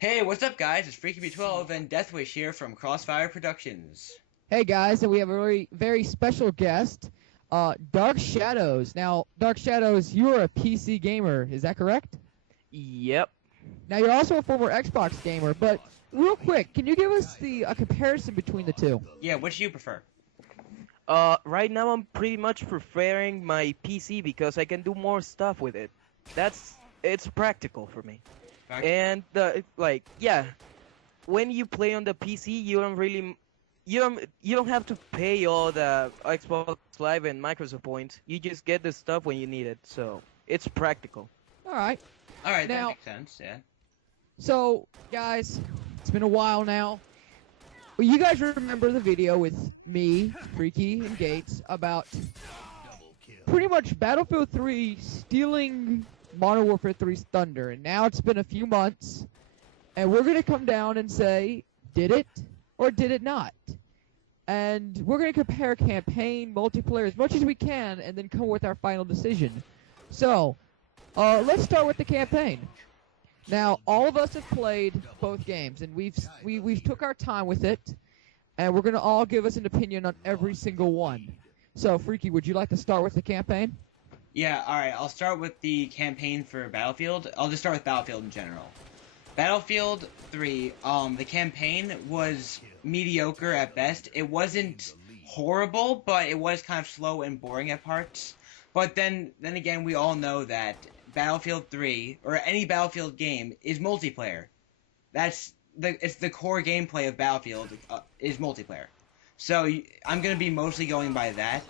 Hey, what's up, guys? It's FreakyB12 and Deathwish here from Crossfire Productions. Hey guys, and we have a very special guest, Darkshadows. Now, Darkshadows, you're a PC gamer, is that correct? Yep. Now, you're also a former Xbox gamer, but real quick, can you give us a comparison between the two? Yeah, which do you prefer? Right now I'm pretty much preferring my PC because I can do more stuff with it. It's practical for me. And yeah, when you play on the PC, you don't have to pay all the Xbox Live and Microsoft points. You just get the stuff when you need it, so it's practical. All right. Alright, that Now- makes sense, yeah. So, guys, it's been a while now. Well, you guys remember the video with me, Freaky, and Gates about pretty much Battlefield 3 stealing Modern Warfare 3's thunder, and now it's been a few months, and we're going to come down and say, did it or did it not? And we're going to compare campaign, multiplayer as much as we can, and then come with our final decision. So, let's start with the campaign. Now, all of us have played both games, and we've took our time with it, and we're going to all give us an opinion on every single one. So, Freaky, would you like to start with the campaign? Yeah, alright, I'll start with the campaign for Battlefield. I'll just start with Battlefield in general. Battlefield 3, the campaign was mediocre at best. It wasn't horrible, but it was kind of slow and boring at parts. But then again, we all know that Battlefield 3, or any Battlefield game, is multiplayer. It's the core gameplay of Battlefield, is multiplayer. So, I'm gonna be mostly going by that.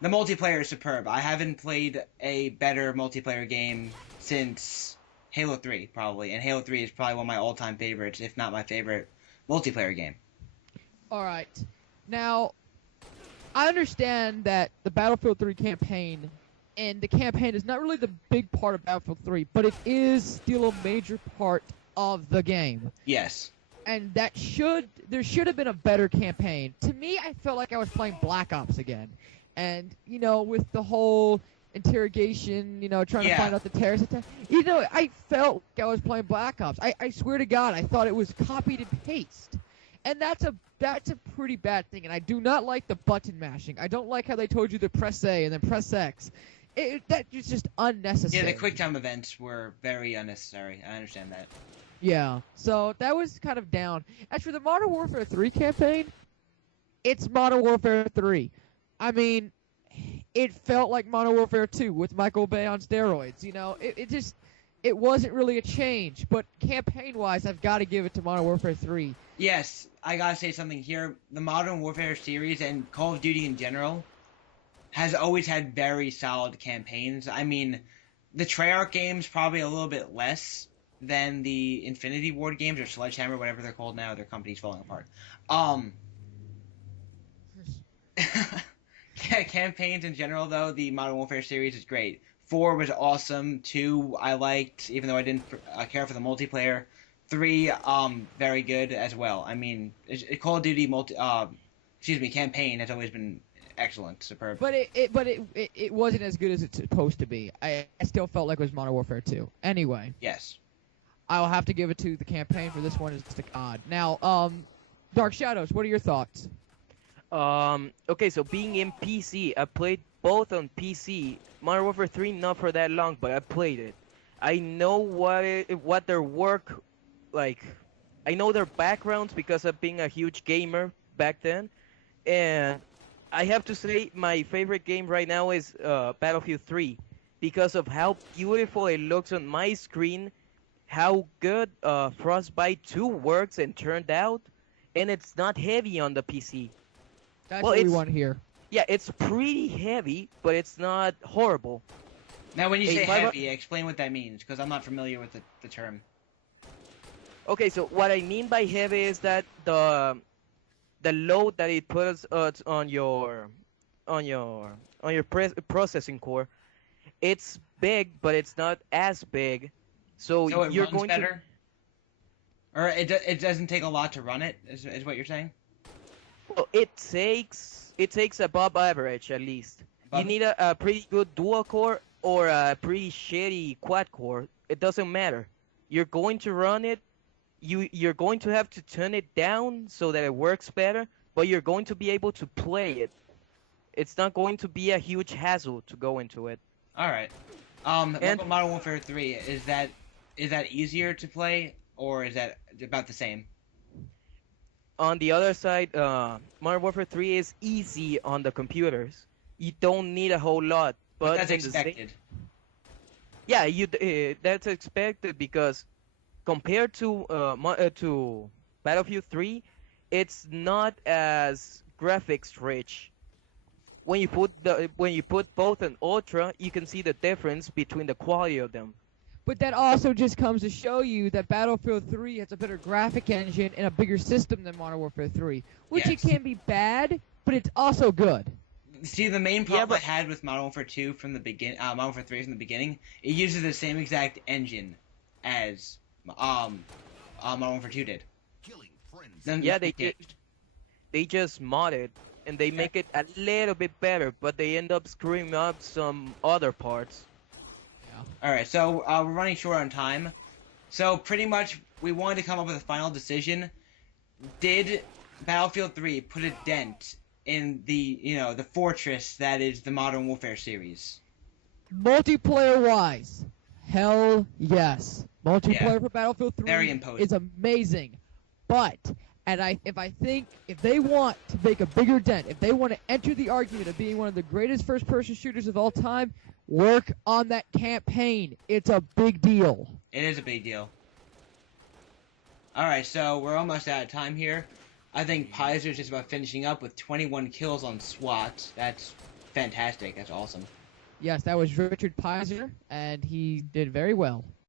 The multiplayer is superb. I haven't played a better multiplayer game since Halo 3, probably. And Halo 3 is probably one of my all-time favorites, if not my favorite multiplayer game. Alright. Now, I understand that the Battlefield 3 campaign, and the campaign is not really the big part of Battlefield 3, but it is still a major part of the game. Yes. And there should have been a better campaign. To me, I felt like I was playing Black Ops again. And, with the whole interrogation, trying to find out the terrorist attack. I felt like I was playing Black Ops. I swear to God, I thought it was copied and paste. And that's a pretty bad thing. And I do not like the button mashing. I don't like how they told you to press A and then press X. That is just unnecessary. Yeah, the QuickTime events were very unnecessary. I understand that. Yeah, so that was kind of down. As for the Modern Warfare 3 campaign, it's Modern Warfare 3. I mean, it felt like Modern Warfare 2 with Michael Bay on steroids. It wasn't really a change. But campaign-wise, I've got to give it to Modern Warfare 3. Yes, I gotta say something here. The Modern Warfare series and Call of Duty in general has always had very solid campaigns. I mean, the Treyarch games probably a little bit less than the Infinity Ward games or Sledgehammer, whatever they're called now. Their company's falling apart. Campaigns in general, though, the Modern Warfare series is great. 4 was awesome. 2 I liked, even though I didn't care for the multiplayer. 3, very good as well. I mean, Call of Duty campaign has always been excellent, superb. But it wasn't as good as it's supposed to be. I still felt like it was Modern Warfare 2. Anyway. Yes. I'll have to give it to the campaign for this one. Is the odd. Now, Darkshadows, what are your thoughts? Okay, so being in PC, I played both on PC. Modern Warfare 3 not for that long, but I played it. I know what their work like. I know their backgrounds because of being a huge gamer back then, and I have to say my favorite game right now is Battlefield 3 because of how beautiful it looks on my screen, how good Frostbite 2 works and turned out, and it's not heavy on the PC. That's what we want here. Yeah, it's pretty heavy, but it's not horrible. Now, when you say heavy, explain what that means, because I'm not familiar with the term. Okay, so what I mean by heavy is that the load that it puts on your processing core, it's big, but it's not as big. So it you're runs going better? Or it doesn't take a lot to run it, is what you're saying? Well, it takes above average at least. You need a pretty good dual core or a pretty shitty quad core. It doesn't matter. You're going to run it you're going to have to turn it down so that it works better, but you're going to be able to play it. It's not going to be a huge hassle to go into it. All right. What And about Modern Warfare 3? Is that easier to play, or is that about the same? on the other side, Modern Warfare 3 is easy on the computers. You don't need a whole lot, but That's in the same- expected. yeah, that's expected because compared to Battlefield 3, it's not as graphics rich. When you put both in Ultra, you can see the difference between the quality of them. But that also just comes to show you that Battlefield 3 has a better graphic engine and a bigger system than Modern Warfare 3, which Yes. it can be bad, but it's also good. See, the main problem but- I had with Modern Warfare 2 from the Modern Warfare 3 from the beginning, it uses the same exact engine as Modern Warfare 2 did. Then Yeah, it they just mod it and they make it a little bit better, but they end up screwing up some other parts. Alright, so we're running short on time. So pretty much we wanted to come up with a final decision. Did Battlefield 3 put a dent in the, the fortress that is the Modern Warfare series? Multiplayer-wise, hell yes. Multiplayer Yeah. for Battlefield 3 Very imposing. is amazing. But, if they want to make a bigger dent, if they want to enter the argument of being one of the greatest first-person shooters of all time, work on that campaign. It's a big deal. It is a big deal. Alright, so we're almost out of time here. I think Pizer's just about finishing up with 21 kills on SWAT. That's fantastic. That's awesome. Yes, that was Richard Pizer, and he did very well.